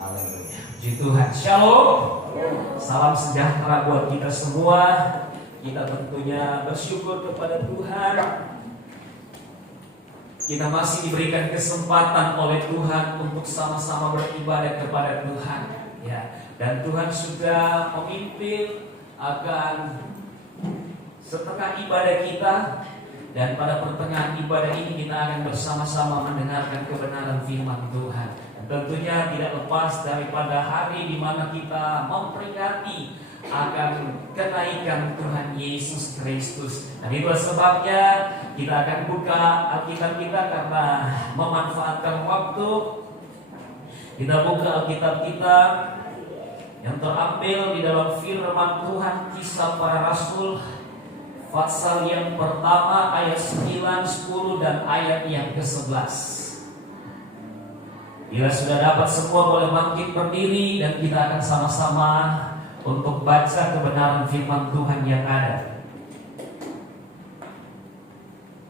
Haleluya. Puji Tuhan. Shalom. Salam sejahtera buat kita semua. Kita tentunya bersyukur kepada Tuhan. Kita masih diberikan kesempatan oleh Tuhan untuk sama-sama beribadah kepada Tuhan. Ya, dan Tuhan sudah memimpin akan setengah ibadah kita. Dan pada pertengahan ibadah ini kita akan bersama-sama mendengarkan kebenaran firman Tuhan. Dan tentunya tidak lepas daripada hari di mana kita memperingati akan kenaikan Tuhan Yesus Kristus. Dan itu sebabnya kita akan buka Alkitab kita karena memanfaatkan waktu. Kita buka Alkitab kita yang terambil di dalam firman Tuhan Kisah Para Rasul pasal yang pertama ayat 9, 10 dan ayat yang ke-11. Bila sudah dapat semua boleh bangkit berdiri dan kita akan sama-sama untuk baca kebenaran firman Tuhan yang ada.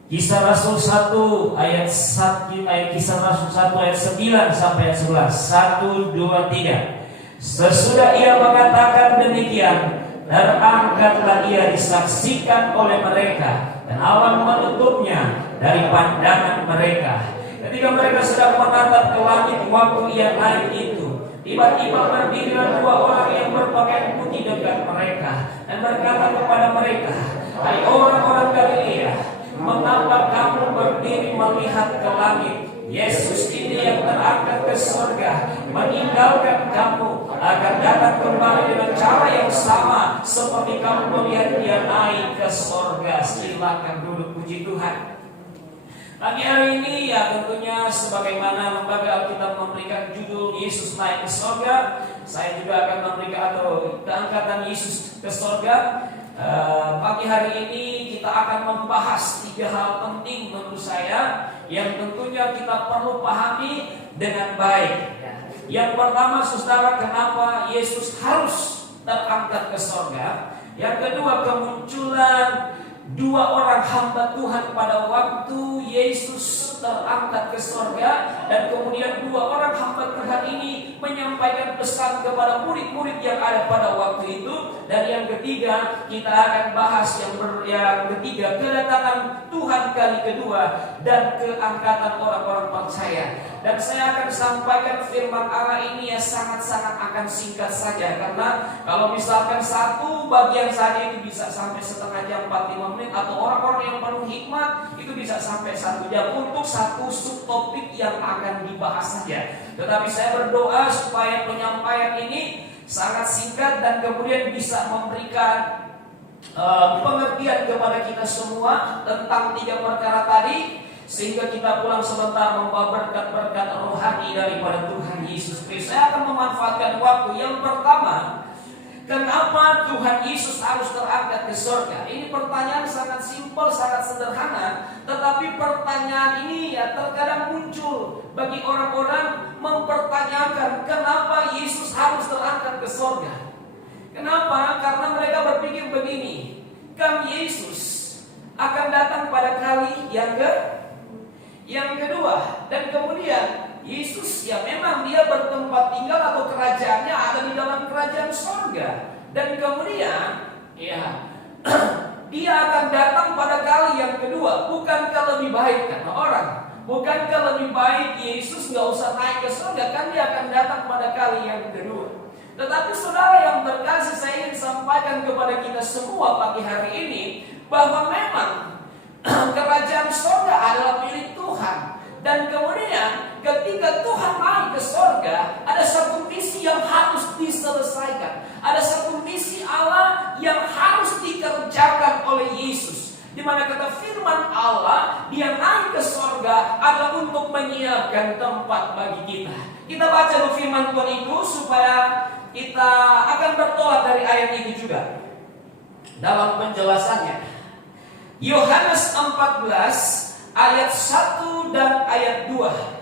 Kisah Rasul 1 ayat 1 Kisah Rasul 1 ayat 9 sampai ayat 11. 1, 2, 3. Sesudah ia mengatakan demikian, terangkatlah ia disaksikan oleh mereka, dan awan menutupnya dari pandangan mereka. Ketika mereka sedang menatap ke langit waktu ia naik itu, tiba-tiba berdirilah dua orang yang berpakaian putih dekat mereka dan berkata kepada mereka, "Hai orang-orang Galilea, mengapa kamu berdiri melihat ke langit? Yesus ini yang terangkat ke surga meninggalkan kamu akan datang kembali dengan cara yang sama seperti kamu melihat dia naik ke surga." Silakan duduk. Puji Tuhan. Pagi hari ini ya tentunya sebagaimana lembaga Alkitab memberikan judul Yesus naik ke surga, saya juga akan memberikan atau keangkatan Yesus ke surga. Pagi hari ini kita akan membahas 3 hal penting menurut saya yang tentunya kita perlu pahami dengan baik. Yang pertama, saudara, kenapa Yesus harus terangkat ke surga? Yang kedua, kemunculan 2 orang hamba Tuhan pada waktu Yesus terangkat ke surga, dan kemudian 2 orang hamba Tuhan ini menyampaikan pesan kepada murid-murid yang ada pada waktu itu. Dan yang ketiga, kita akan bahas yang ketiga, kedatangan Tuhan kali kedua dan keangkatan orang-orang percaya. Dan saya akan sampaikan firman Allah ini ya sangat-sangat akan singkat saja, karena kalau misalkan satu bagian saja itu bisa sampai setengah jam 45 menit, atau orang-orang yang penuh hikmat itu bisa sampai 1 jam untuk satu subtopik yang akan dibahas saja. Tetapi saya berdoa supaya penyampaian ini sangat singkat dan kemudian bisa memberikan pengertian kepada kita semua tentang 3 perkara tadi, sehingga kita pulang sebentar membawa berkat-berkat rohani daripada Tuhan Yesus Kristus. Saya akan memanfaatkan waktu. Yang pertama, kenapa Tuhan Yesus harus terangkat ke surga? Ini pertanyaan sangat simpel, sangat sederhana, tetapi pertanyaan ini ya terkadang muncul bagi orang-orang mempertanyakan kenapa Yesus harus terangkat ke surga. Kenapa? Karena mereka berpikir begini, kan Yesus akan datang pada kali yang kedua, dan kemudian Yesus ya memang dia bertempat tinggal atau kerajaannya ada di dalam kerajaan surga, dan kemudian ya dia akan datang pada kali yang kedua. Bukankah lebih baik, kata orang, bukankah lebih baik Yesus nggak usah naik ke surga, kan dia akan datang pada kali yang kedua. Tetapi saudara yang terkasih, saya ingin sampaikan kepada kita semua pagi hari ini bahwa memang kerajaan surga adalah milik Tuhan. Dan kemudian ketika Tuhan naik ke surga, ada satu misi yang harus diselesaikan. Ada satu misi Allah yang harus dikerjakan oleh Yesus, di mana kata firman Allah, dia naik ke surga adalah untuk menyiapkan tempat bagi kita. Kita baca dulu firman Tuhan itu supaya kita akan bertolak dari ayat ini juga dalam penjelasannya. Yohanes 14 ayat 1 dan ayat 2.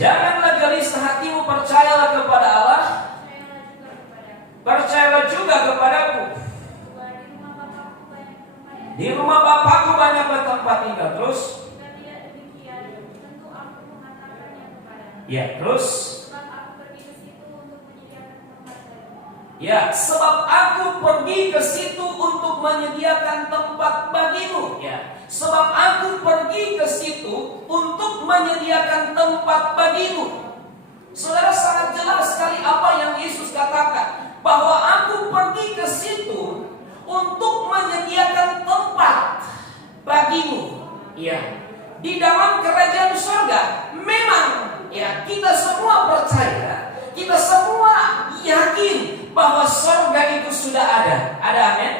Janganlah gelisah hatimu, percayalah kepada Allah, percayalah juga kepadaku. Di rumah Bapakku banyak tempat tinggal. Terus? Jika tidak demikian, tentu aku mengatakannya kepadamu. Ya, terus? Sebab aku pergi ke situ untuk menyediakan tempat bagimu. Ya, sebab aku pergi ke situ untuk menyediakan tempat bagimu. Ya, sebab aku pergi ke situ untuk menyediakan tempat bagimu. Saudara, sangat jelas sekali apa yang Yesus katakan, bahwa aku pergi ke situ untuk menyediakan tempat bagimu. Ya, di dalam kerajaan surga memang ya kita semua percaya, kita semua yakin bahwa surga itu sudah ada. Ada, amin.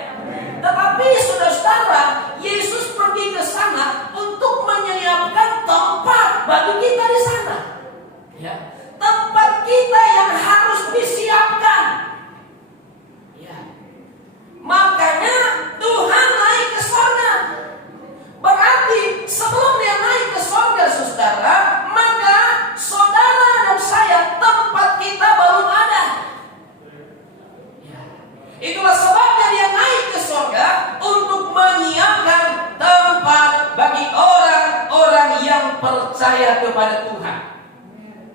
Tetapi saudara-saudara, Yesus pergi ke sana untuk menyiapkan tempat bagi kita di sana. Ya, tempat kita yang harus disiapkan. Ya. Makanya Tuhan naik ke surga. Berarti sebelum dia naik ke surga, saudara, maka saudara dan saya tempat kita belum ada. Ya. Itulah sebabnya dia naik ke surga untuk menyiapkan tempat bagi orang-orang yang percaya kepada Tuhan.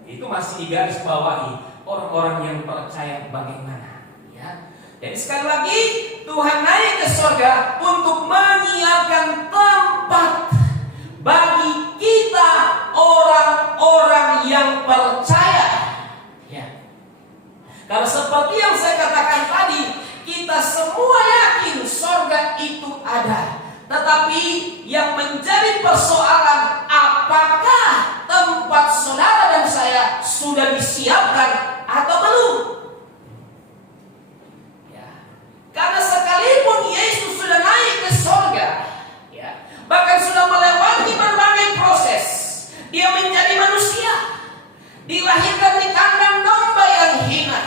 Itu masih digaris bawahi, orang-orang yang percaya bagaimana. Ya. Jadi sekali lagi, Tuhan naik ke surga untuk menyiapkan tempat bagi kita orang-orang yang percaya. Ya. Kalau seperti yang saya katakan tadi, kita semua yakin surga itu ada. Tetapi yang menjadi persoalan, apakah tempat saudara dan saya sudah disiapkan atau belum? Karena sekalipun Yesus sudah naik ke surga, ya, bahkan sudah melewati berbagai proses, dia menjadi manusia, dilahirkan di kandang domba yang hina,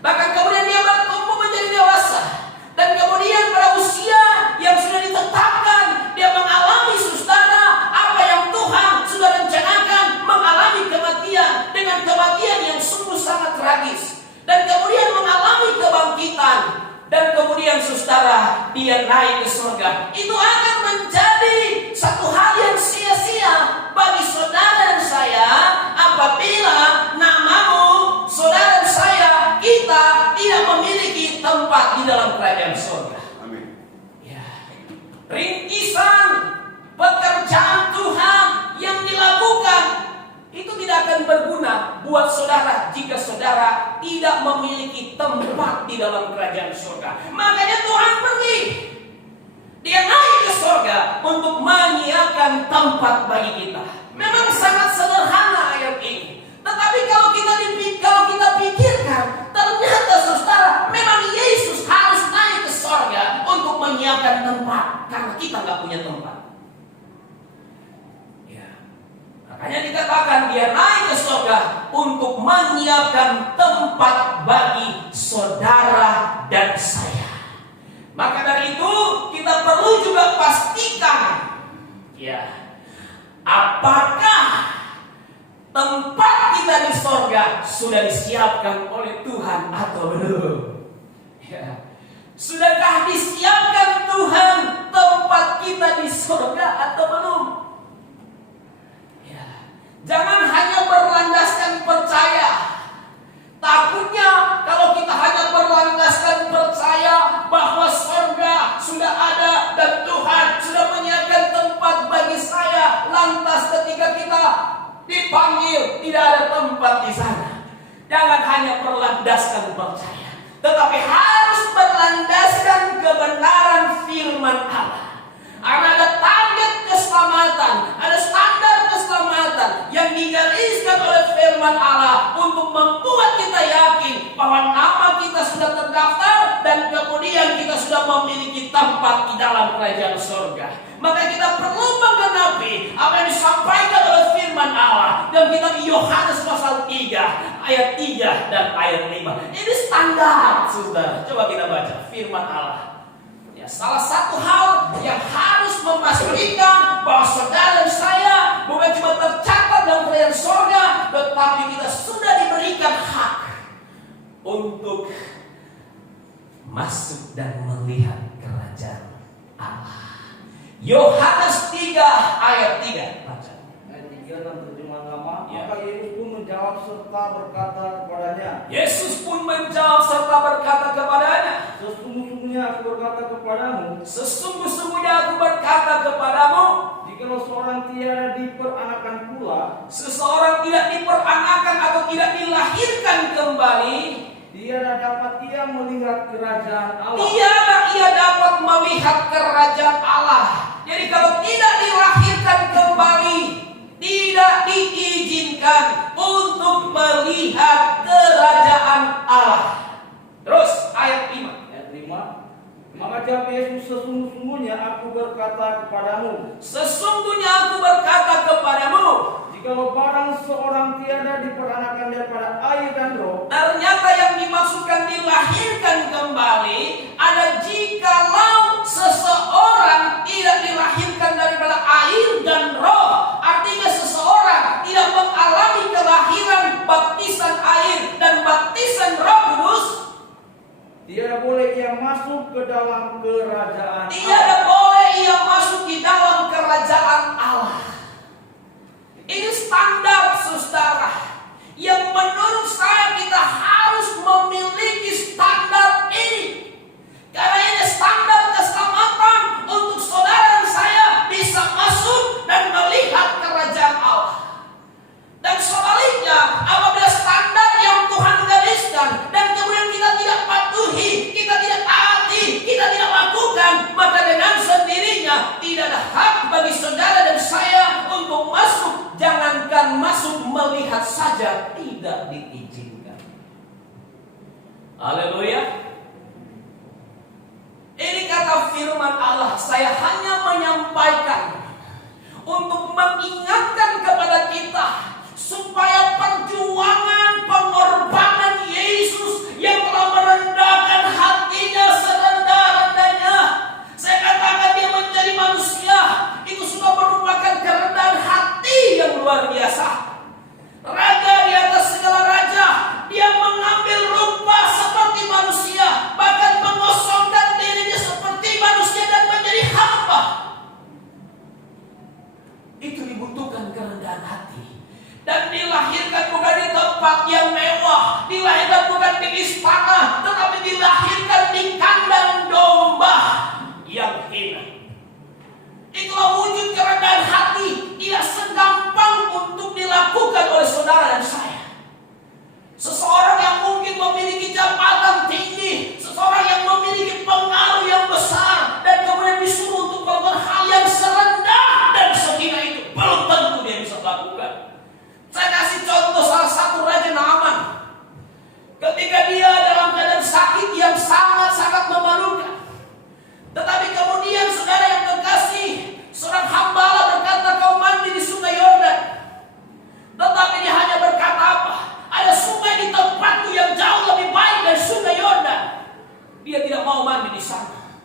bahkan kemudian dia bertumbuh menjadi dewasa, dan kemudian pada usia yang sudah ditetapkan, dia mengalami saudara apa yang Tuhan sudah rencanakan, mengalami kematian dengan kematian yang sungguh sangat tragis, dan kemudian mengalami kebangkitan. Dan kemudian saudara, dia naik ke surga. Itu akan menjadi satu hal yang sia-sia bagi saudara dan saya apabila namamu, saudara dan saya, kita tidak memiliki tempat di dalam kerajaan surga. Amin. Ya. Rintisan pekerjaan Tuhan yang dilakukan itu tidak akan berguna buat saudara jika saudara tidak memiliki tempat di dalam kerajaan surga. Makanya Tuhan pergi. Dia naik ke surga untuk menyiapkan tempat bagi kita. Memang sangat sederhana ayat ini. Tetapi kalau kita pikirkan, ternyata saudara, memang Yesus harus naik ke surga untuk menyiapkan tempat. Karena kita nggak punya tempat. Makanya dikatakan dia naik ke surga untuk menyiapkan tempat bagi saudara dan saya. Maka dari itu kita perlu juga pastikan, ya, apakah tempat kita di surga sudah disiapkan oleh Tuhan atau belum? Ya. Sudahkah disiapkan Tuhan tempat kita di surga atau belum? Jangan hanya berlandaskan percaya. Takutnya kalau kita hanya berlandaskan percaya bahwa surga sudah ada dan Tuhan sudah menyiapkan tempat bagi saya, lantas ketika kita dipanggil tidak ada tempat di sana. Jangan hanya berlandaskan percaya, tetapi harus berlandaskan kebenaran firman Allah. Ada target keselamatan, ada standar keselamatan yang digariskan oleh firman Allah untuk membuat kita yakin bahwa nama kita sudah terdaftar dan kemudian kita sudah memiliki tempat di dalam kerajaan surga. Maka kita perlu menggenapi apa yang disampaikan oleh firman Allah dalam kitab Yohanes pasal 3 ayat 3 dan ayat 5. Ini standar, saudara. Coba kita baca firman Allah. Salah satu hal yang harus memastikan bahwa saudara dan saya bukan cuma tercatat dalam kerajaan surga, tetapi kita sudah diberikan hak untuk masuk dan melihat kerajaan Allah. Yohanes 3 ayat 3. Baca. Ayat 3 dalam terjemahan lama. Ya. Maka Yesus pun menjawab serta berkata kepadanya, Yesus pun menjawab serta berkata kepadanya, sesungguhnya aku berkata kepadamu, sesungguhnya aku berkata kepadamu, jikalau seorang tiada diperanakan pula, seseorang tidak diperanakan atau tidak dilahirkan kembali, tiada dapat ia melihat kerajaan Allah. tiada ia dapat melihat kerajaan Allah. Jadi kalau tidak dilahirkan kembali, tidak diizinkan untuk melihat kerajaan Allah. Terus ayat 5. Ayat 5. Maka jawab Yesus, sesungguhnya aku berkata kepadamu, Sesungguhnya aku berkata kepadamu, jikalau barang seorang tiada diperanakan daripada air dan roh, ternyata yang dimaksudkan dilahirkan kembali ada jikalau seseorang tidak dilahirkan daripada air dan roh. Artinya seseorang tidak mengalami kelahiran baptisan air dan baptisan Roh Kudus, tiada boleh ia masuk ke dalam kerajaan Allah. tidak boleh ia masuk di dalam kerajaan Allah. Ini standar, saudara, yang menurut saya kita harus memiliki standar ini. Karena ini standar keselamatan untuk saudara dan saya bisa masuk dan melihat kerajaan Allah. Dan sebaliknya, apabila standar yang Tuhan gariskan dan kemudian kita tidak patuhi, kita tidak taati, kita tidak lakukan, maka dengan sendirinya tidak ada hak bagi saudara dan saya untuk masuk. Jangankan masuk, melihat saja tidak diizinkan. Haleluya. Ini kata firman Allah, saya hanya menyampaikan untuk mengingatkan kepada kita supaya perjuangan pengorbanan Yesus yang telah merendahkan hatinya serendah-rendahnya. Saya katakan dia menjadi manusia, itu sudah merupakan kerendahan hati yang luar biasa. Raja di atas segala raja, dia mengambil rupa seperti manusia, bahkan mengosongkan dirinya seperti manusia dan menjadi hamba. Itu dibutuhkan kerendahan hati. Dan dilahirkan bukan di tempat yang mewah, dilahirkan bukan di istana, tetapi dilahirkan di kandang domba yang hina. Itulah wujud kerendahan hati, tidak segampang untuk dilakukan oleh saudara dan saya. Seseorang yang mungkin memiliki jabatan tinggi, seseorang yang memiliki pengaruh yang besar, dan kemudian disuruh untuk melakukan hal yang serendah dan sehina itu, belum tentu dia bisa lakukan. Saya kasih contoh salah satu Raja Naaman. Ketika dia dalam keadaan sakit yang sangat-sangat memalukan, tetapi kemudian saudara yang terkasih, seorang hamba Allah berkata, kau mandi di sungai Yordan. Tetapi dia hanya berkata apa? Ada sungai di tempatku yang jauh lebih baik dari sungai Yordan. Dia tidak mau mandi di sana.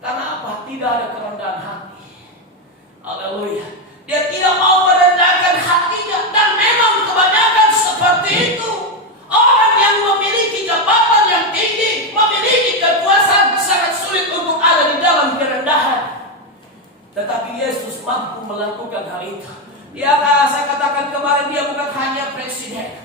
Karena apa? Tidak ada kerendahan hati. Haleluya. Dia tidak mau merendahkan hatinya. Dan memang kebanyakan seperti itu. Orang yang memiliki jabatan yang tinggi, memiliki kekuasaan, sangat sulit untuk ada di dalam kerendahan. Tetapi Yesus mampu melakukan hal itu. Dia, saya katakan kemarin, dia bukan hanya presiden.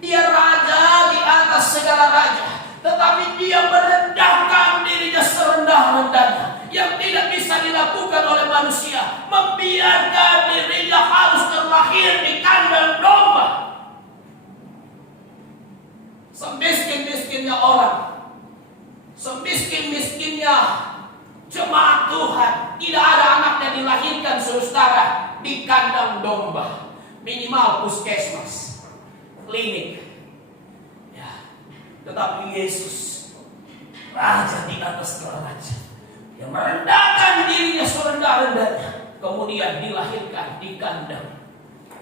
Dia raja di atas segala raja. Tetapi dia merendahkan dirinya serendah-rendahnya, yang tidak bisa dilakukan oleh manusia. Membiarkan dirinya harus terlahir di kandang domba. Semiskin-miskinnya orang, semiskin-miskinnya jemaat Tuhan, tidak ada anaknya dilahirkan saudara di kandang domba. Minimal puskesmas, klinik. Ya. Tetapi Yesus, raja di atas segala raja, yang merendahkan dirinya serendah-rendahnya, kemudian dilahirkan di kandang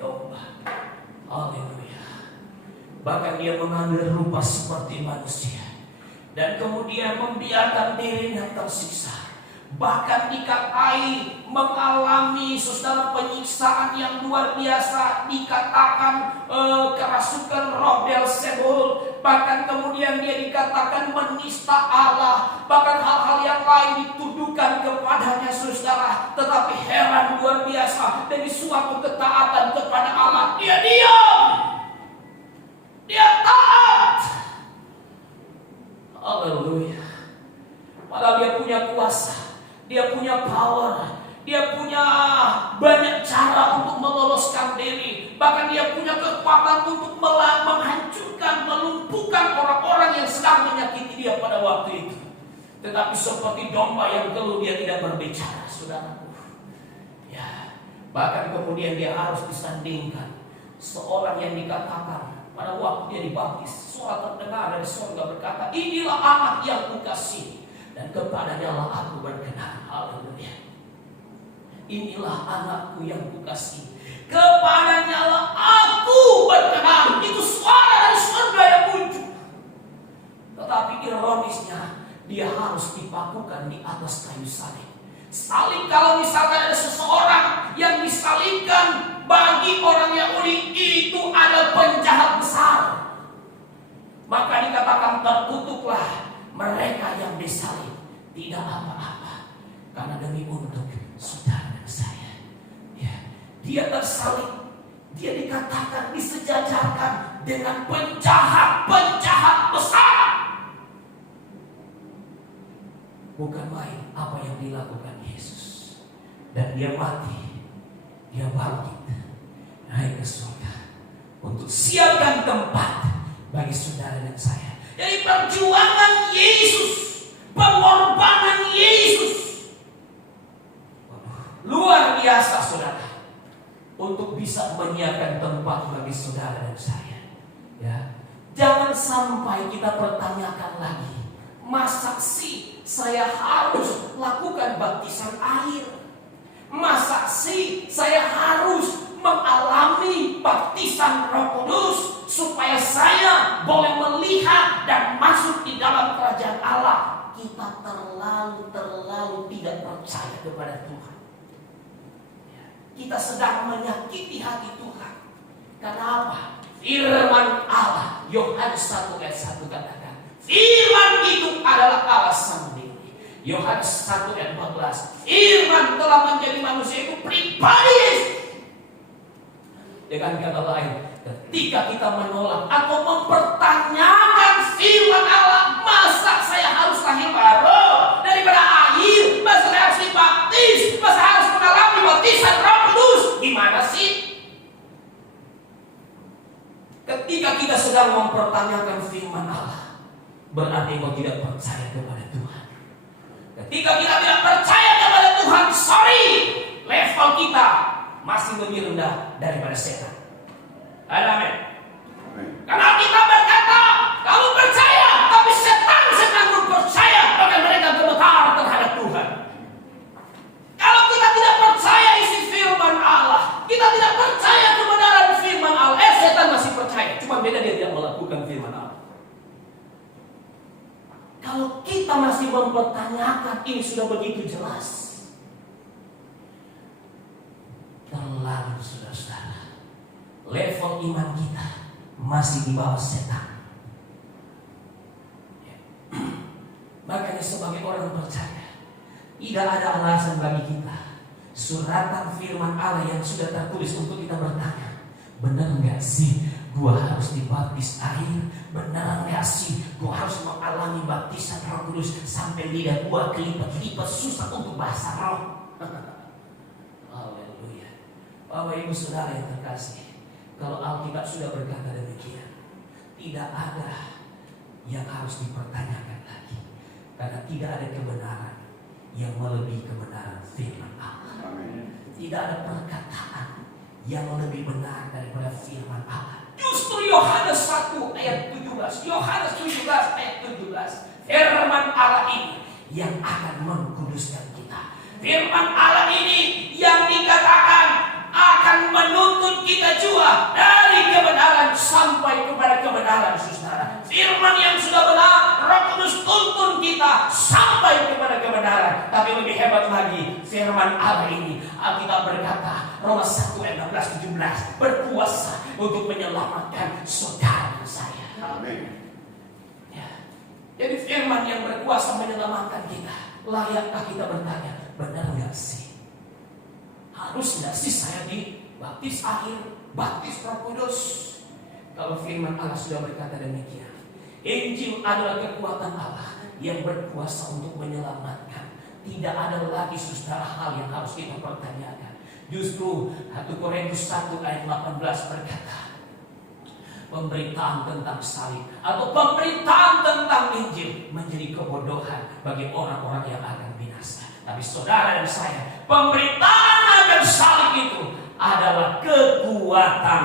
domba. Haleluya. Bahkan dia mengambil rupa seperti manusia, dan kemudian membiarkan dirinya tersiksa. Bahkan dikatai mengalami saudara penyiksaan yang luar biasa. Dikatakan kerasukan roh Beelzebul, bahkan kemudian dia dikatakan menista Allah, bahkan hal-hal yang lain dituduhkan kepadanya saudara. Tetapi heran luar biasa, dari suatu ketaatan kepada Allah dia diam, dia taat. Haleluya. Padahal dia punya kuasa, dia punya power, dia punya banyak cara untuk meloloskan diri. Bahkan dia punya kekuatan untuk menghancurkan, melumpuhkan orang-orang yang sedang menyakiti dia pada waktu itu. Tetapi seperti domba yang keluh, dia tidak berbicara, saudaraku. Ya, bahkan kemudian dia harus disandingkan seorang yang dikatakan pada waktu dia dibaptis, suara terdengar dari surga berkata, inilah anak yang kukasihi dan kepadanya lah aku berkenan. Haleluya. Inilah anakku yang kukasihi, kepadanya lah aku berkenan. Itu suara dari surga yang muncul. Tetapi ironisnya, dia harus dipakukan di atas kayu salib. Salib, kalau misalkan ada seseorang yang disalibkan, bagi orang Yahudi itu ada penjahat besar. Maka dikatakan terkutuklah mereka yang disalib. Tidak apa-apa, karena demi untuk saudara dan saya. Ya, dia tersalib, dia dikatakan disejajarkan dengan penjahat-penjahat besar. Bukan main apa yang dilakukan Yesus. Dan dia mati, dia bangkit, naik ke surga untuk siapkan tempat bagi saudara dan saya. Jadi perjuangan Yesus, pengorbanan Yesus luar biasa saudara, untuk bisa menyiapkan tempat bagi saudara dan saya. Ya, jangan sampai kita pertanyakan lagi, masa sih saya harus lakukan baptisan air? Masa sih saya harus mengalami baptisan Roh Kudus supaya saya boleh melihat dan masuk di dalam kerajaan Allah? Kita terlalu tidak percaya kepada Tuhan. Kita sedang menyakiti hati Tuhan. Kenapa? Firman Allah, Yohanes 1 ayat 1 katakan, firman itu adalah Allah sendiri. Yohanes 1 ayat 14, firman telah menjadi manusia itu pribadi. Dengan kata lain, ketika kita menolak atau mempertanyakan firman Allah, masa saya harus lahir baru daripada air, masa saya harus dibaptis, masa harus mengalami baptisan Roh Kudus, gimana sih? Ketika kita sedang mempertanyakan firman Allah, berarti kau tidak percaya kepada Tuhan. Ketika kita tidak percaya kepada Tuhan, sorry, level kita masih lebih rendah daripada setan. Amin. Karena kita berkata, kamu percaya, tapi setan pun percaya, maka mereka gemetar terhadap Tuhan. Kalau kita tidak percaya isi firman Allah, kita tidak percaya kebenaran firman Allah, setan masih percaya, cuma beda dia tidak melakukan firman Allah. Kalau kita masih mempertanyakan, ini sudah begitu jelas. Terlalu saudara-saudara, level iman kita masih di bawah setan. Makanya sebagai orang percaya, tidak ada alasan bagi kita suratan firman Allah yang sudah tertulis untuk kita bertanya, benar nggak sih gua harus dibaptis air? Benar nggak sih gua harus mengalami baptisan Roh Kudus sampai lidah gua kelipat-kelipat susah untuk bahasa roh? Haleluya. Bapak Ibu Saudara yang terkasih, kalau Alkitab sudah berkata demikian, tidak ada yang harus dipertanyakan lagi, karena tidak ada kebenaran yang melebihi kebenaran firman Allah. Amin. Tidak ada perkataan yang lebih benar daripada firman Allah. Justru Yohanes 1 ayat 17, Yohanes 17 ayat 17, firman Allah ini yang akan mengkuduskan kita. Firman Allah ini yang dikatakan akan menuntun kita juga dari kebenaran sampai kepada kebenaran, saudara. Firman yang sudah benar, Roh Kudus tuntun kita sampai kepada kebenaran. Tapi lebih hebat lagi, firman Allah ini, Alkitab berkata, Roma 1 ayat 16-17, berkuasa untuk menyelamatkan saudara saya. Amin. Jadi firman yang berkuasa menyelamatkan kita. Layakkah kita bertanya, benar nggak sih? Harus nggak sih saya dibaptis air, baptis Roh Kudus? Kalau firman Allah sudah berkata demikian, Injil adalah kekuatan Allah yang berkuasa untuk menyelamatkan. Tidak ada lagi saudara hal yang harus kita pertanyakan. Justru 1 Korintus 1 ayat 18 berkata, pemberitaan tentang salib atau pemberitaan tentang Injil menjadi kebodohan bagi orang-orang yang akan binasa. Tapi saudara dan saya, pemberitaan akan salib itu adalah kekuatan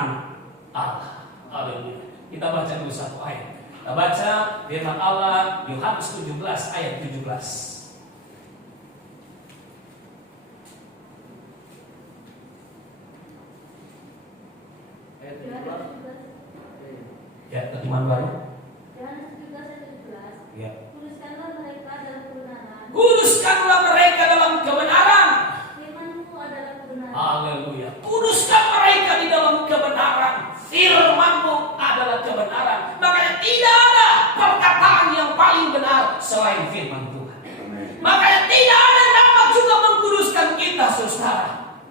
Allah. Haleluya. Kita baca dulu satu ayat. Kita baca firman Allah Yohanes 17 ayat 17. Ya, terjemahan baru. Ya. Kuduskanlah mereka dalam kebenaran. Kuduskanlah mereka dalam kebenaran. Firman-Mu adalah kebenaran. Haleluya. Kuduskan mereka di dalam kebenaran. Firman-Mu adalah kebenaran. Makanya tidak ada perkataan yang paling benar selain firman Tuhan. Makanya tidak ada yang dapat juga mengkuduskan kita, saudara.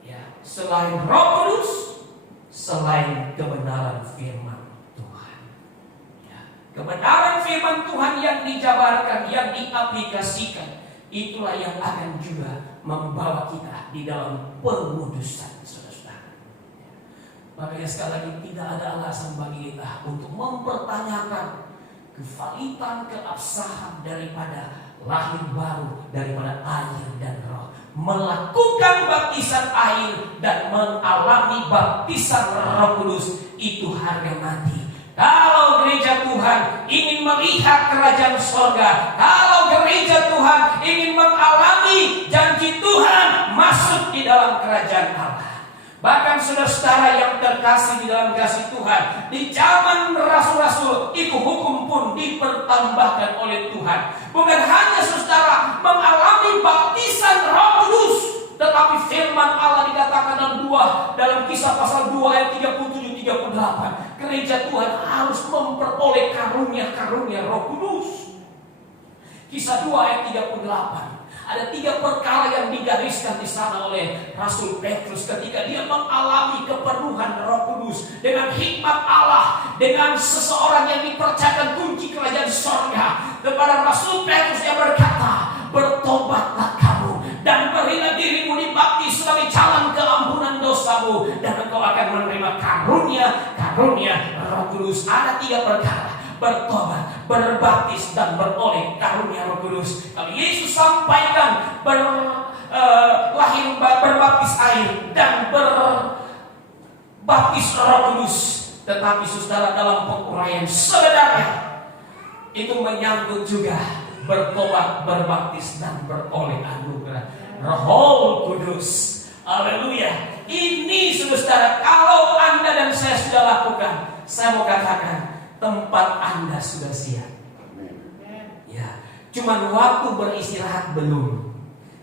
Ya, selain Roh Kudus, selain kebenaran firman Tuhan. Ya, kebenaran firman Tuhan yang dijabarkan, yang diaplikasikan, itulah yang akan juga membawa kita di dalam pengudusan, saudara. Ya. Makanya sekali lagi tidak ada alasan bagi kita untuk mempertanyakan kevalitan, keabsahan daripada lahir baru daripada air dan roh. Melakukan baptisan air dan mengalami baptisan Roh Kudus itu harga mati. Kalau gereja Tuhan ingin melihat kerajaan sorga, kalau gereja Tuhan ingin mengalami janji Tuhan masuk di dalam kerajaan Allah. Bahkan saudara-saudara yang terkasih di dalam kasih Tuhan, di zaman rasul-rasul itu hukum pun dipertambahkan oleh Tuhan. Bukan hanya saudara mengalami baptisan Roh Kudus, tetapi firman Allah dikatakan dalam Kisah pasal 2 ayat 37-38, gereja Tuhan harus memperoleh karunia-karunia Roh Kudus. Kisah 2 ayat 38. Ada 3 perkara yang digariskan di sana oleh Rasul Petrus ketika dia mengalami kepenuhan Roh Kudus dengan hikmat Allah, dengan seseorang yang dipercayakan kunci kerajaan surga. Kepada Rasul Petrus yang berkata, bertobatlah kamu dan berilah dirimu dibaptis sebagai jalan keampunan dosamu, dan engkau akan menerima karunia Roh Kudus. Ada 3 perkara: bertobat, berbaptis, dan beroleh karunia Roh Kudus. Kalau Yesus sampaikan berbaptis air dan berbaptis Roh Kudus, tetapi saudara dalam penguraian sebenarnya itu menyangkut juga bertobat, berbaptis, dan beroleh anugerah Roh Kudus. Haleluya. Ini saudara, kalau Anda dan saya sudah lakukan, saya mau katakan tempat Anda sudah siap. Ya, cuman waktu beristirahat belum.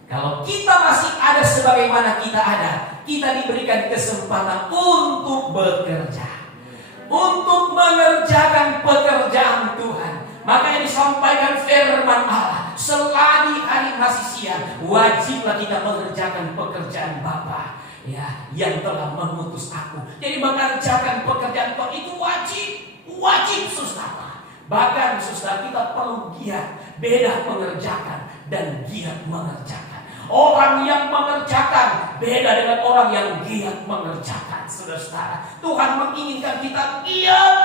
Kalau kita masih ada sebagaimana kita ada, kita diberikan kesempatan untuk bekerja, untuk mengerjakan pekerjaan Tuhan. Makanya disampaikan firman Allah, selagi hari masih siang, wajiblah kita mengerjakan pekerjaan Bapa, ya, yang telah mengutus aku. Jadi mengerjakan pekerjaan Tuhan itu wajib saudara. Bahkan saudara, kita perlu giat. Beda mengerjakan dan giat mengerjakan. Orang yang mengerjakan beda dengan orang yang giat mengerjakan, saudara. Tuhan menginginkan kita giat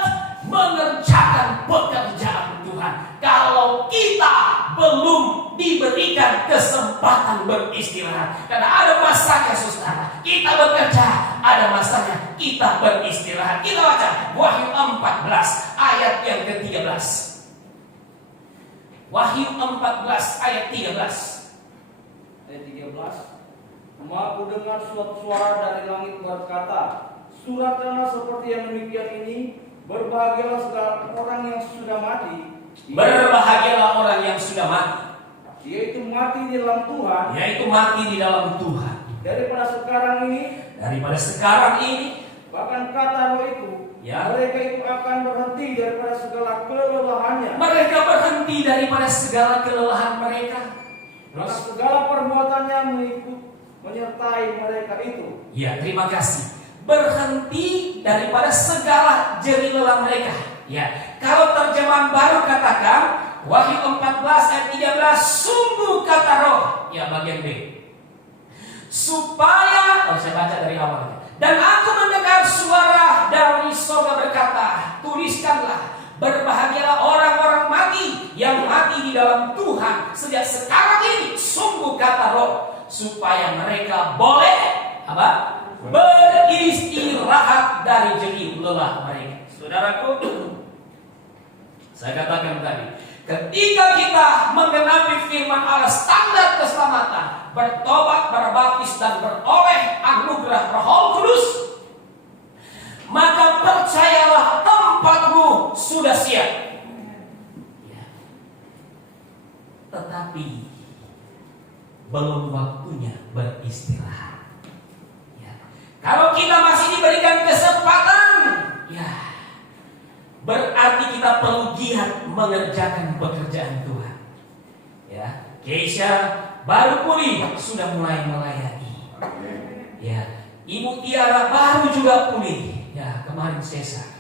mengerjakan pekerjaan Tuhan. Kalau kita belum diberikan kesempatan beristirahat, karena ada masanya saudara kita bekerja, ada masanya kita beristirahat. Kita baca Wahyu 14 ayat yang ke-13. Wahyu 14 ayat 13. Ayat 13. Aku dengar suatu suara dari langit berkata, suratkanlah seperti yang demikian ini, berbahagialah segala orang yang sudah mati. Berbahagialah orang yang sudah mati, yaitu mati di dalam Tuhan. Yaitu mati di dalam Tuhan. Daripada sekarang ini, Daripada sekarang ini, bahkan kata roh itu Ya. Mereka itu akan berhenti daripada segala kelelahannya. Mereka berhenti daripada segala kelelahan mereka. Karena segala perbuatannya menyertai mereka itu. Ya, terima kasih. Berhenti daripada segala jerih lelah mereka. Ya, kalau terjemahan baru katakan Wahyu 14 ayat 13, sungguh kata Roh, ya bagian B. Supaya, saya baca dari awalnya. Dan aku mendengar suara dari surga berkata, tuliskanlah, berbahagialah orang-orang mati yang mati di dalam Tuhan sejak sekarang ini, sungguh kata Roh, supaya mereka boleh apa? Beristirahat dari jerih lelah mereka. Saudaraku, saya katakan tadi, ketika kita menggenapi firman Allah, standar keselamatan, bertobat, berbaptis dan beroleh anugerah Roh Kudus, maka percayalah tempatmu sudah siap. Ya. Tetapi belum waktunya beristirahat. Ya. Kalau kita masih diberikan kesempatan, ya, berarti kita perlu giat mengerjakan pekerjaan Tuhan. Ya, Keisha baru pulih, sudah mulai melayani. Ya, Ibu Tiara baru juga pulih. Ya, kemarin sesar.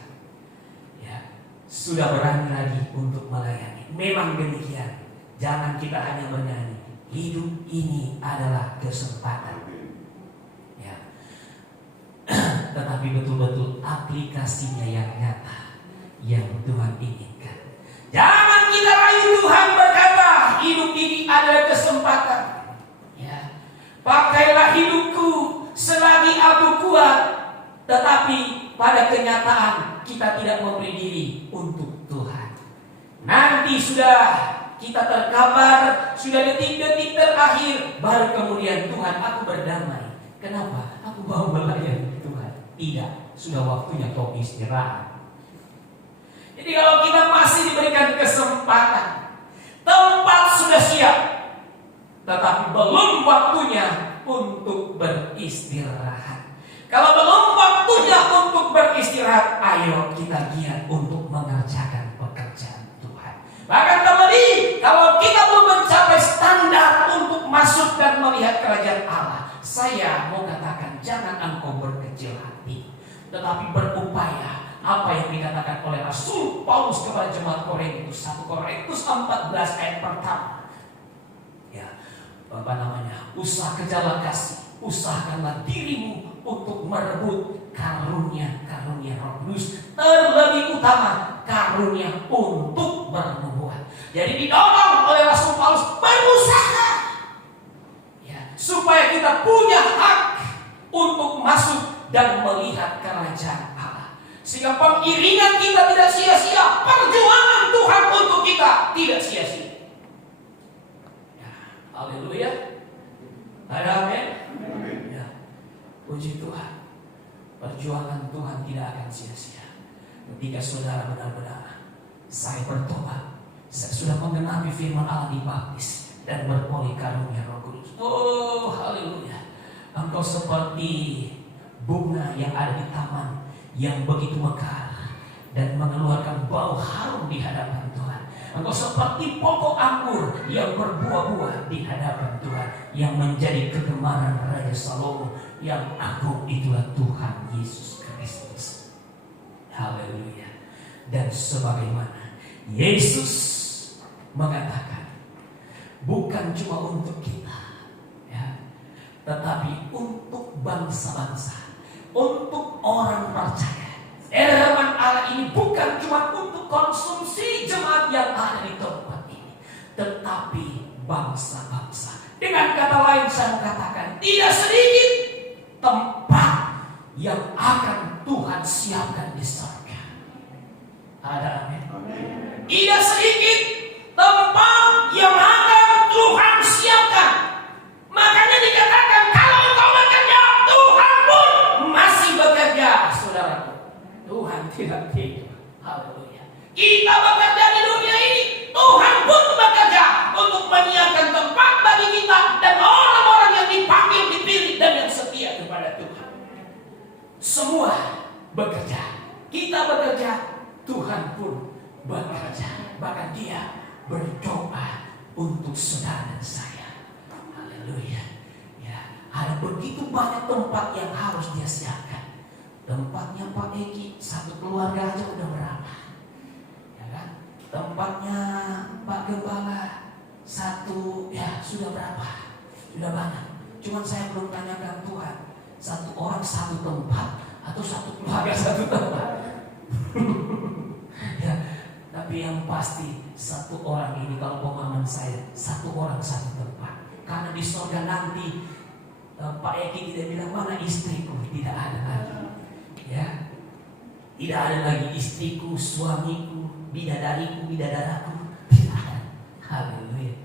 Ya, sudah berani lagi untuk melayani. Memang demikian. Jangan kita hanya bernyanyi. Hidup ini adalah kesempatan. Ya, tetapi betul-betul aplikasinya yang nyata, yang Tuhan inginkan. Jangan kita rayu Tuhan berkata, hidup ini adalah kesempatan. Ya, pakailah hidupku selagi aku kuat, tetapi pada kenyataan kita tidak memberi diri untuk Tuhan. Nanti sudah kita terkabar, sudah detik-detik terakhir, baru kemudian Tuhan, aku berdamai. Kenapa? Aku mau melayani Tuhan. Tidak, sudah waktunya kau istirahat. Jadi kalau kita masih diberikan kesempatan, tempat sudah siap, tetapi belum waktunya untuk beristirahat. Kalau belum waktunya untuk beristirahat, ayo kita giat untuk mengerjakan pekerjaan Tuhan. Bahkan kembali, kalau kita belum mencapai standar untuk masuk dan melihat kerajaan Allah, saya mau katakan jangan engkau berkecil hati, tetapi berupaya. Apa yang dikatakan oleh Rasul Paulus kepada jemaat Korintus, 1 Korintus 14 ayat pertama. Ya, kejarlah kasih, usahakanlah dirimu untuk merebut karunia-karunia Roh Kudus, terlebih utama karunia untuk bernubuat. Jadi didorong oleh Rasul Paulus berusaha, ya, supaya kita punya hak untuk masuk dan melihat kerajaan Allah, sehingga pengiringan kita tidak sia-sia, perjuangan Tuhan untuk kita tidak sia-sia. Ya, haleluya. Ada amin. Ya, puji Tuhan. Perjuangan Tuhan tidak akan sia-sia. Ketika saudara benar-benar, saya bertobat, saya sudah menggenapi firman Allah, dibaptis dan beroleh karunia Roh Kudus. Oh, haleluya. Engkau seperti bunga yang ada di taman yang begitu mekar dan mengeluarkan bau harum di hadapan Tuhan. Engkau seperti pokok anggur yang berbuah-buah di hadapan Tuhan, yang menjadi kegemaran Raja Salomo. Yang agung itulah Tuhan Yesus Kristus. Haleluya. Dan sebagaimana Yesus mengatakan, bukan cuma untuk kita, ya, tetapi untuk bangsa-bangsa, untuk orang percaya. Firman Allah ini bukan cuma untuk konsumsi jemaat yang ada di tempat ini, tetapi bangsa-bangsa. Dengan kata lain saya katakan, tidak sedikit tempat yang akan Tuhan siapkan di surga. Ada amin? Tidak sedikit tempat yang akan Tuhan siapkan. Makanya dikatakan, kalau engkau bekerja, Tuhan pun masih bekerja, saudaraku. Tuhan tidak tidur. Haleluya. Kita bekerja di dunia ini, Tuhan pun bekerja untuk menyiapkan tempat bagi kita dan orang-orang yang dipanggil, dipilih dan yang setia kepada Tuhan. Semua bekerja. Kita dia berdoa untuk saudara dan saya. Haleluya. Ya, ada begitu banyak tempat yang harus dia siapkan. Tempatnya Pak Eki, satu keluarga aja udah berapa? Ya kan? Tempatnya Pak Gembala, satu, ya sudah berapa? Sudah banyak. Cuman saya belum tanyakan Tuhan, satu orang satu tempat atau satu keluarga satu tempat? Ya, tapi yang pasti satu orang ini, kalau pemahaman saya, satu orang satu tempat. Karena di surga nanti Pak Eki tidak bilang mana istriku, tidak ada lagi. Ya, tidak ada lagi istriku, suamiku, bidadariku, bidadaraku, tidak ada. Haleluya.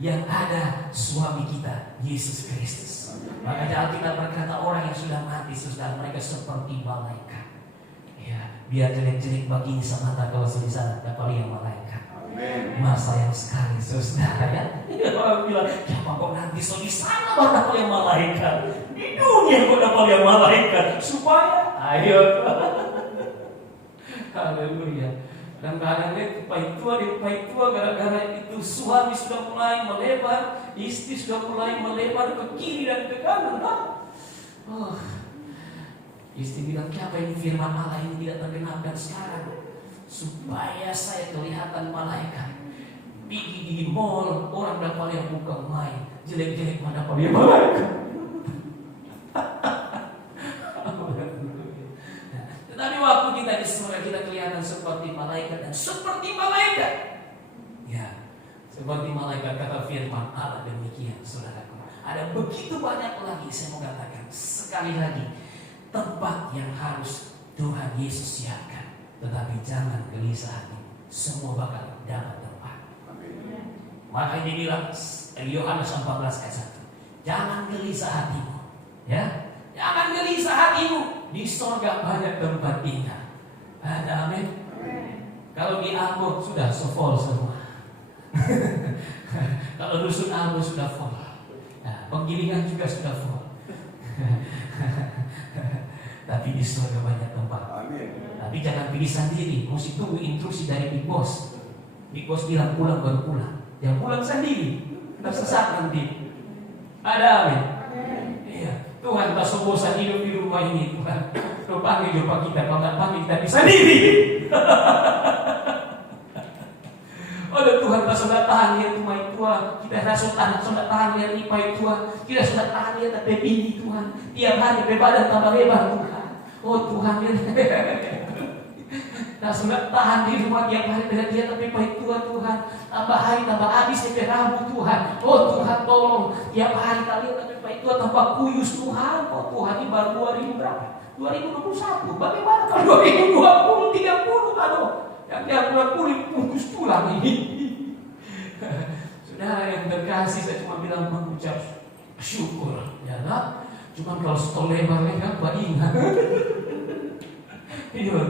Yang ada suami kita, Yesus Kristus. Makanya Alkitab berkata orang yang sudah mati, saudara, mereka seperti malaikat. Ya, biar jelek-jelek baginya semata kalau di sana dapat yang malaikat. Mas sayang sekali saudara ya. Orang bilang, ya kok nanti so di sana baru dapat yang malaikat, di dunia kok dapat yang malaikat, supaya ayo. Haleluya. Dan kadang-kadang pahit tua gara-gara itu suami sudah mulai melebar, istri sudah mulai melebar ke kiri dan ke kanan. Istri bilang, apa ini firman Allah ini tidak tergenapkan sekarang? Supaya saya kelihatan malaikat. Di mall orang dapat yang buka main, jelek-jelek mana dapat yang malaikat. Tetapi waktu kita di surga kita kelihatan seperti malaikat dan seperti malaikat. Ya, seperti malaikat kata firman Allah demikian, saudaraku. Ada begitu banyak lagi saya mau katakan sekali lagi tempat yang harus Tuhan Yesus siapkan. Tetapi jangan gelisah hati, semua bakal dapat tempat. Maka dia bilang Yohanes 14 ayat 1, jangan gelisah hatimu, ya, jangan gelisah hatimu. Di surga banyak tempat tinggal. Ada amin. Kalau di Ambon sudah full semua. Kalau dusun Ambon sudah full. Nah, Penggilingan juga sudah full. Tapi di surga banyak tempat. Amin. Tapi jangan pilih sendiri, mesti tunggu instruksi dari Big Boss. Big Boss bilang pulang baru pulang. Yang pulang sendiri, tersesat nanti. Ada amin. Iya, Tuhan tak bosan hidup di rumah ini Tuhan. Kau panggil jumpa kita, kalau nggak panggil kita bisa sendiri. Oh Tuhan, tak sudah tahan lihat rumah tua. Kita sudah tahan lihat ipai tua. Kita sudah tahan lihat tapi bini Tuhan. Tiap hari bebadan tambah lebar Tuhan. Oh Tuhan, tak sudah tahan di rumah tiap hari dengan dia tapi baik tua Tuhan. Tambah hari tambah habis sampai rambut Tuhan. Oh Tuhan tolong, tiap hari kalian tapi baik tua tambah kuyus Tuhan. Oh Tuhan, ini baru 2000 berapa? 2021. Bagaimana kalau 2020, 30? Aduh, yang bulan kulit putus tulang ini. Saudara yang terkasih, saya cuma bilang mengucap syukur, ya lah. Cuma kalau stol lebar-lebar, Pak ingat. Iya,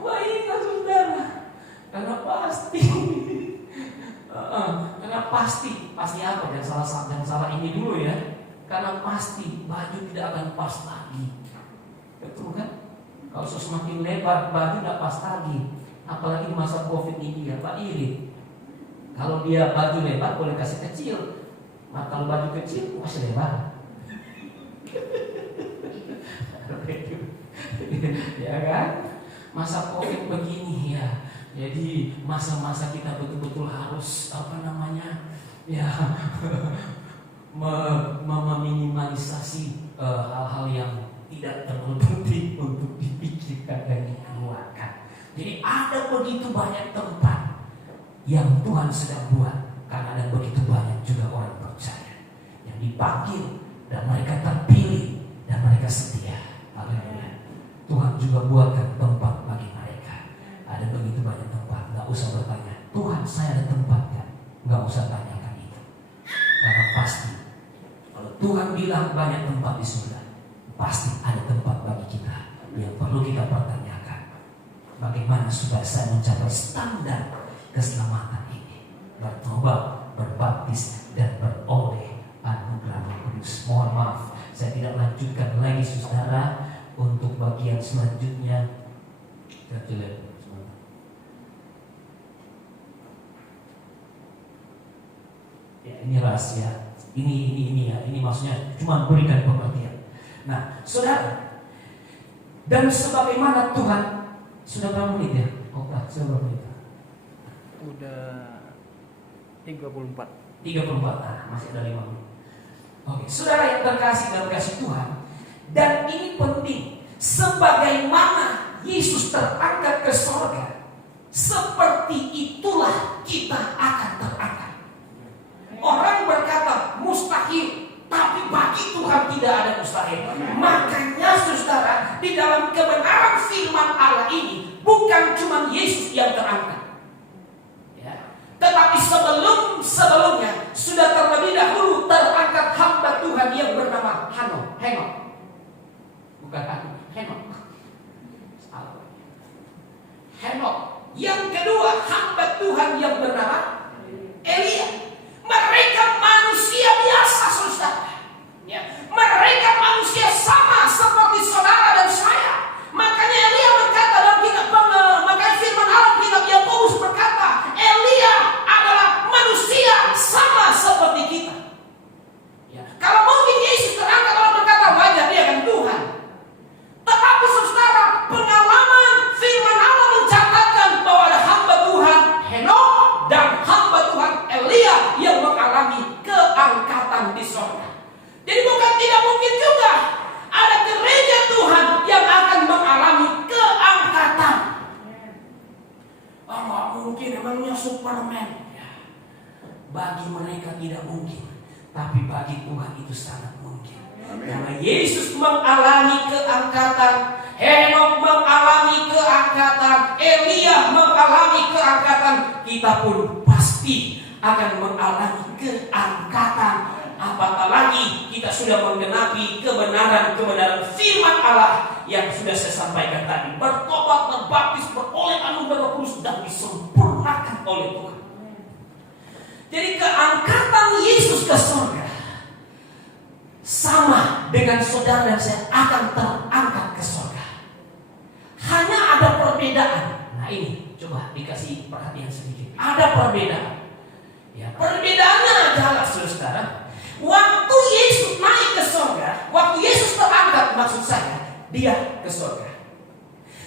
Pak ingat saudara. Karena pasti apa? Dan salah ini dulu ya. Karena pasti baju tidak akan pas lagi. Betul kan? Kalau semakin lebar baju tidak pas lagi. Apalagi di masa COVID ini ya Pak Iri. Kalau dia baju lebar boleh kasih kecil. Nah, kalau baju kecil masih lebar. Ya kan? Masa COVID begini ya. Jadi masa-masa kita betul-betul harus ya meminimalisasi hal-hal yang tidak terlalu penting untuk dipikirkan dan dikeluarkan. Jadi ada begitu banyak tempat yang Tuhan sedang buat, karena ada begitu banyak juga orang percaya yang dipanggil dan mereka terpilih dan mereka setia. Haleluya. Tuhan juga buatkan tempat bagi mereka. Ada begitu banyak tempat, nggak usah bertanya, Tuhan saya ada tempat kan? Nggak usah tanyakan itu. Karena pasti kalau Tuhan bilang banyak tempat di surga, pasti ada tempat bagi kita yang perlu kita pertanyakan. Bagaimana supaya saya mencapai standar keselamatan ini? Bertobat, berbaptis, dan beroleh anugerah Roh Kudus. Mohon maaf, saya tidak lanjutkan lagi saudara. Untuk bagian selanjutnya, ini rahasia. Ini maksudnya cuma berikan pengertian. Nah, saudara, dan sebagaimana Tuhan sudah berapa menit ya? Sudah berapa menit? Udah 34. 34, masih ada 5 menit. Oke, saudara yang terkasih dalam kasih Tuhan, dan ini penting, sebagaimana Yesus terangkat ke sorga, seperti itulah kita akan terangkat. Orang berkata mustahil, tapi bagi Tuhan tidak ada mustahil. Makanya saudara, di dalam kebenaran firman Allah ini bukan cuma Yesus yang terangkat, ya, tetapi sebelumnya sudah terlebih dahulu terangkat hamba Tuhan yang bernama Henok. Bukan aku, Henok. Yang kedua, hamba Tuhan yang bernama Elia. Mereka manusia biasa, saudara. Ya, mereka manusia sama seperti saudara dan saya. Makanya Elia berkata dalam kitab, makanya firman Allah kitab Yakobus berkata, Elia adalah manusia sama seperti kita. Ya, kalau mungkin Yesus terangkat Allah berkata wajah dia kan Tuhan. Tetapi saudara, pengalaman firman Allah mencatatkan bahwa ada hamba Tuhan Henok dan hamba Tuhan Elia yang mengalami keangkatan di surga. Jadi bukan tidak mungkin juga ada gereja Tuhan yang akan mengalami keangkatan. Nggak mungkin, emangnya Superman. Ya, bagi mereka tidak mungkin, tapi bagi Tuhan itu sangat mungkin. Karena Yesus mengalami keangkatan, Henok mengalami keangkatan, Elia mengalami keangkatan, kita pun pasti akan mengalami keangkatan. Apatah lagi kita sudah menggenapi kebenaran firman Allah yang sudah saya sampaikan tadi. Bertobat, berbaptis, beroleh anugerah Roh Kudus dan disempurnakan oleh Tuhan. Jadi keangkatan Yesus ke surga sama dengan saudara dan saya akan terangkat ke surga. Hanya ada perbedaan. Nah ini coba dikasih perhatian sedikit. Ada perbedaan. Ya, perbedaannya adalah saudara, waktu Yesus naik ke surga, waktu Yesus terangkat, maksud saya dia ke surga.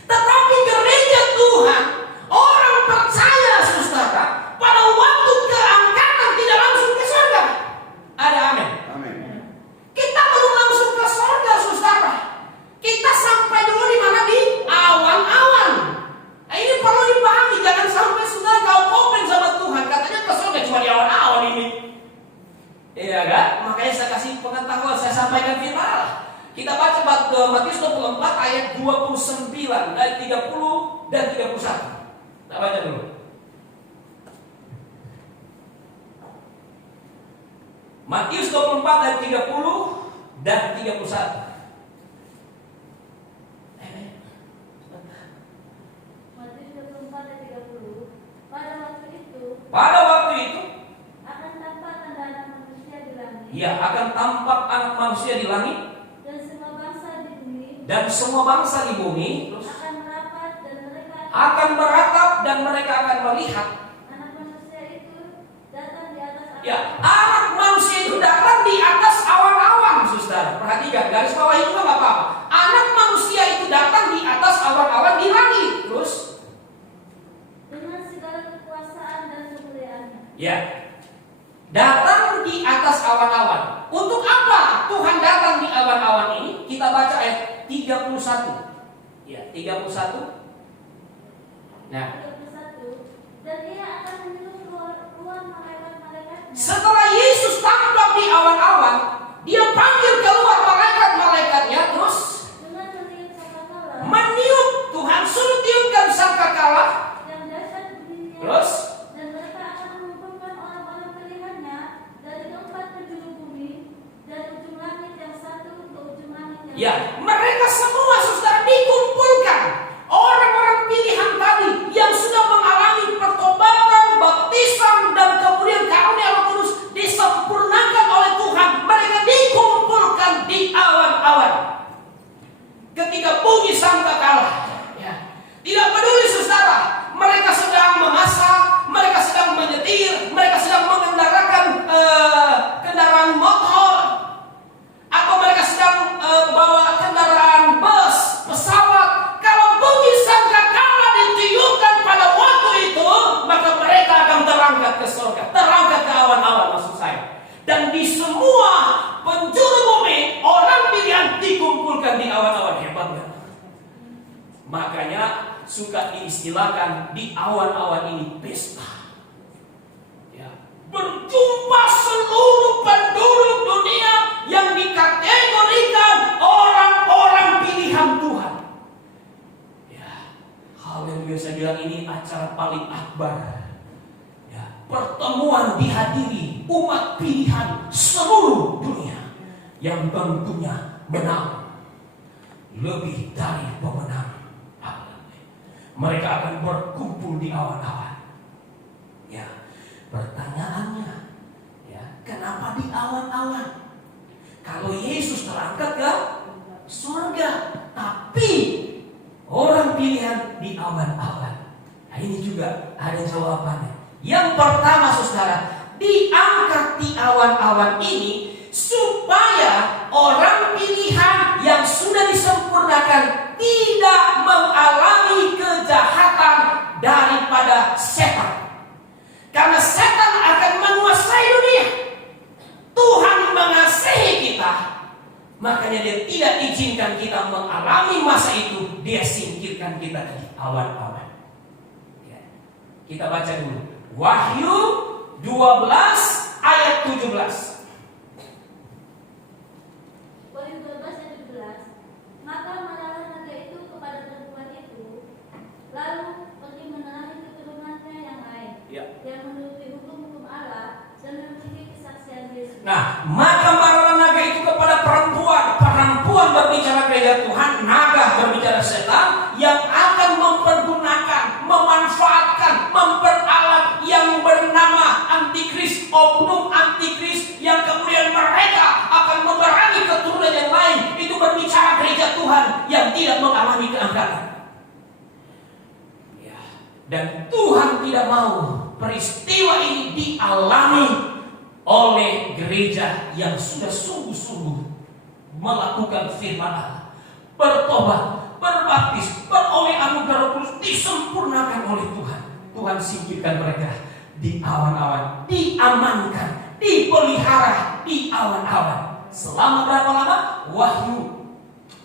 Tetapi gereja Tuhan, orang percaya saudara, pada waktu keangkatan tidak langsung ke surga. Ada amin? Kita belum langsung ke surga saudara. Kita sampai dulu di mana? Di awan-awan. Nah, ini perlu dipahami, jangan sampai saudara kau komplain sama Tuhan, katanya ke surga cuma di awan-awan ini. Iya kan? Makanya saya kasih pengetahuan, saya sampaikan firman Allah. Kita baca Matius 24 ayat 29, ayat 30 dan 31. Kita baca dulu. Matius 24 ayat 30 dan 31. Matius 24 ayat 30. Pada waktu itu akan tampak tanda anak manusia di langit. ya akan tampak anak manusia di langit Dan semua bangsa di bumi dan semua bangsa di bumi terus akan merapat dan mereka akan beratap dan mereka akan melihat. anak manusia itu datang di atas awan. Ya, anak manusia itu datang di atas awan-awan, saudara. Perhatikan, garis bawah itu nggak apa-apa. Anak manusia itu datang di atas awan-awan di langit, terus Dengan segala kekuasaan dan kemuliaannya. ya, datang di atas awan-awan. Untuk apa Tuhan datang di awan-awan ini? Kita baca ayat 31. Ya, 31. Nah, 31. Dan ia akan menyuruh keluar malaikat-malaikatnya. setelah Yesus tampak di awan-awan, dia panggil keluar malaikat-malaikatnya, terus Dengan meniup sangkakala meniup. Tuhan suruh tiupkan sangkakala, yang dahsyat bunyinya. terus Dan mereka akan mengumpulkan orang-orang pilihannya dari keempat penjuru bumi, dari ujung langit yang satu ke ujung langit yang ya, mereka semua saudara dikumpulkan. Orang-orang pilihan tadi yang sudah mengalami pertobatan, baptisan dan kemudian karunia Roh Kudus disempurnakan oleh Tuhan. Mereka dikumpulkan di awan-awan. Ketika bunyi sangkakala, ya, tidak peduli saudara, mereka sedang memasak, mereka sedang menyetir, mereka sedang mengendarakan semua penjuru bumi, orang pilihan dikumpulkan di awan-awan. Hebat gak? Makanya suka diistilahkan di awan-awan ini pesta. Ya, berjumpa seluruh penduduk dunia yang dikategorikan orang-orang pilihan Tuhan. Ya, haleluya, saya bilang ini acara paling akbar. Pertemuan dihadiri umat pilihan seluruh dunia yang tentunya menang lebih dari pemenang. Mereka akan berkumpul di awan-awan. Ya, pertanyaannya, ya, kenapa di awan-awan? Kalau Yesus terangkat ke surga, tapi orang pilihan di awan-awan. Nah, ini juga ada jawabannya. Yang pertama, saudara, diangkat di awan-awan ini supaya orang pilihan yang sudah disempurnakan tidak mengalami kejahatan daripada setan. Karena setan akan menguasai dunia. Tuhan mengasihi kita, makanya dia tidak izinkan kita mengalami masa itu. Dia singkirkan kita dari awan-awan. Ya. Kita baca dulu Wahyu 12 ayat 17. Wahyu 12 ayat 17. Maka marahlah naga itu kepada perempuan itu, lalu pergi menerangi keturunannya yang lain, yang menuruti hukum-hukum Allah dan memiliki kesaksian Yesus. Nah, maka marahlah naga itu kepada perempuan. Perempuan berbicara gereja Tuhan, naga berbicara setan yang akan mempergunakan, memanfaatkan, memperalat yang bernama antikris, oknum antikris, yang kemudian mereka akan memerangi keturunan yang lain. Itu berbicara gereja Tuhan yang tidak mengalami keangkatan. Ya. Dan Tuhan tidak mau peristiwa ini dialami oleh gereja yang sudah sungguh-sungguh melakukan firman Allah, bertobat, berbaptis, beroleh anugerah Roh Kudus, disempurnakan oleh Tuhan. Tuhan singkirkan mereka di awan-awan, diamankan, dipelihara di awan-awan. Selama berapa lama? Wahyu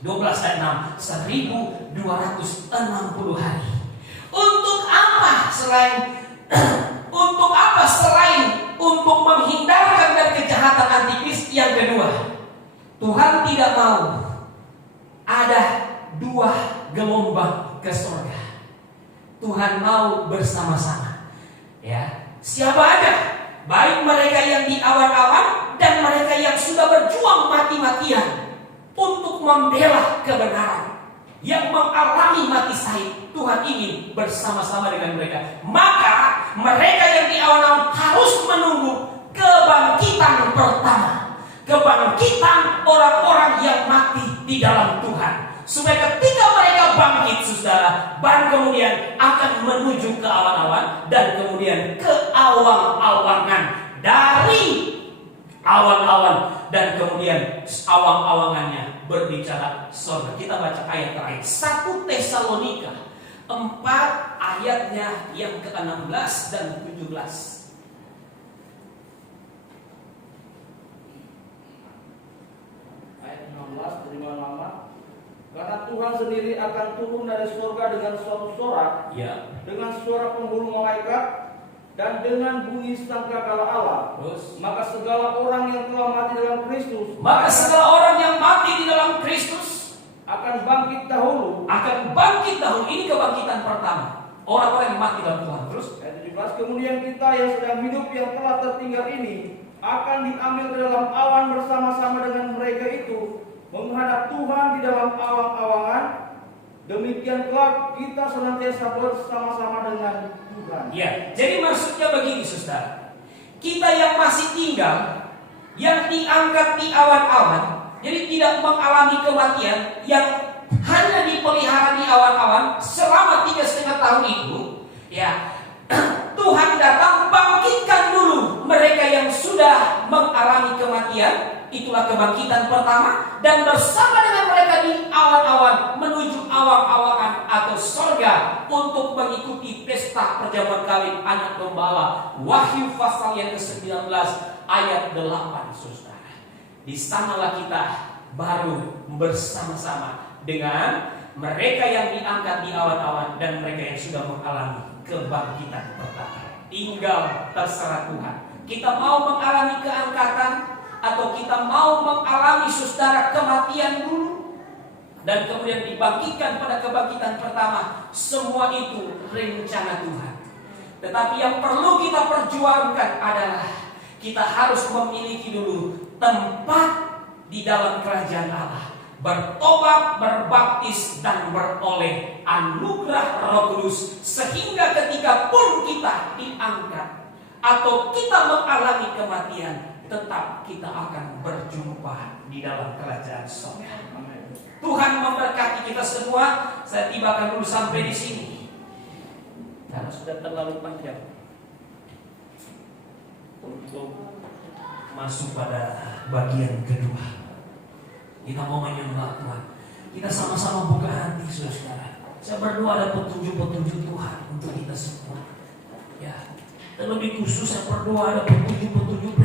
12 ayat 6, 1260 hari. Untuk apa selain untuk apa selain untuk menghindarkan dari kejahatan antikris? Yang kedua, Tuhan tidak mau ada dua gelombang ke surga. Tuhan mau bersama-sama. Ya, siapa aja, baik mereka yang di awan-awan dan mereka yang sudah berjuang mati-matian untuk membela kebenaran, yang mengalami mati syahid, Tuhan ingin bersama-sama dengan mereka. Maka mereka yang di awan-awan harus menunggu kebangkitan pertama, kebangkitan orang-orang yang mati di dalam Tuhan, supaya ketika mereka bangkit, saudara, baru kemudian akan menuju ke awan-awan dan kemudian ke awang-awangan, dari awan-awan dan kemudian awang-awangannya berbicara surga. Kita baca ayat terakhir, 1 Tesalonika 4 ayatnya yang ke-16 dan 17. Ayat 16, terima nama. Karena Tuhan sendiri akan turun dari surga dengan suatu sorak, Ya. dengan suara pemburu malaikat, dan dengan bunyi sangkakala Allah. Terus, Maka segala orang yang telah mati dalam Kristus di dalam Kristus akan bangkit dahulu. Ini kebangkitan pertama, orang-orang yang mati dalam Tuhan. Terus Ayat 17, kemudian kita yang sedang hidup yang telah tertinggal ini akan diambil ke dalam awan bersama-sama dengan mereka itu, menghadap Tuhan di dalam awang-awangan. Demikian kelak kita senantiasa bersama-sama dengan Tuhan. ya, jadi maksudnya begini, saudara. Kita yang masih tinggal, yang diangkat di awan-awan, jadi tidak mengalami kematian, yang hanya dipelihara di awan-awan selama 3,5 tahun itu, ya, Tuhan datang bangkitkan dulu mereka yang sudah mengalami kematian. Itulah kebangkitan pertama, dan bersama dengan mereka di awan-awan menuju awang-awangan atau sorga untuk mengikuti pesta perjamuan kawin anak domba Allah. Wahyu pasal yang ke-19 ayat 8, saudara. di sanalah kita baru bersama-sama dengan mereka yang diangkat di awan-awan dan mereka yang sudah mengalami kebangkitan pertama. Tinggal terserah Tuhan. Kita mau mengalami keangkatan atau kita mau mengalami saudara kematian dulu dan kemudian dibangkitkan pada kebangkitan pertama. Semua itu rencana Tuhan. Tetapi yang perlu kita perjuangkan adalah kita harus memiliki dulu tempat di dalam kerajaan Allah, bertobat, berbaptis, dan beroleh anugerah Roh Kudus, sehingga ketika pun kita diangkat atau kita mengalami kematian, tetap kita akan berjumpa di dalam kerajaan surga. Tuhan memberkati kita semua. Saya tibakan dulu sampai di sini karena sudah terlalu panjang untuk masuk pada bagian kedua. Kita mau menyembah Tuhan. Kita sama-sama buka hati, saudara. Saya berdoa ada petunjuk-petunjuk Tuhan untuk kita semua. Ya, terlebih khusus saya berdoa ada petunjuk-petunjuk